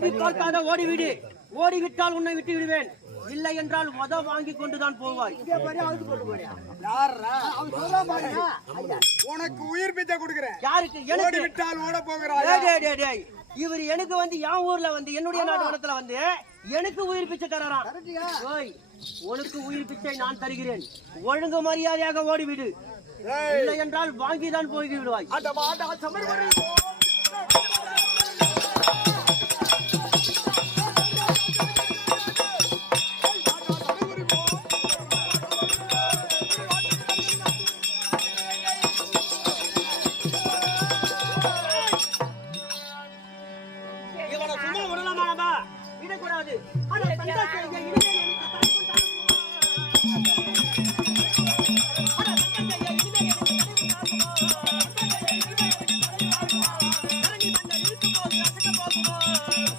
திரும்பி பார்க்காத ஓடிவிடு. ஓடிவிட்டால் உன்னை விட்டு விடுவேன். இல்லை என்றால் வாங்கி கொண்டுதான் போவாய். உனக்கு உயிர் பிச்சை கொடுக்கிறேன். யாருக்கு? ஓடி விட்டால் ஓட போகிறாய். இவர் எனக்கு வந்து என் ஊர்ல வந்து என்னுடைய நாடகத்துல வந்து எனக்கு உயிர் பிச்சை தராராம். உனக்கு உயிர் பிச்சை நான் தருகிறேன். ஒழுங்கு மரியாதையாக ஓடிவிடு. இல்லை என்றால் வாங்கிதான் போய் விடுவாய். விடக்கூடாது.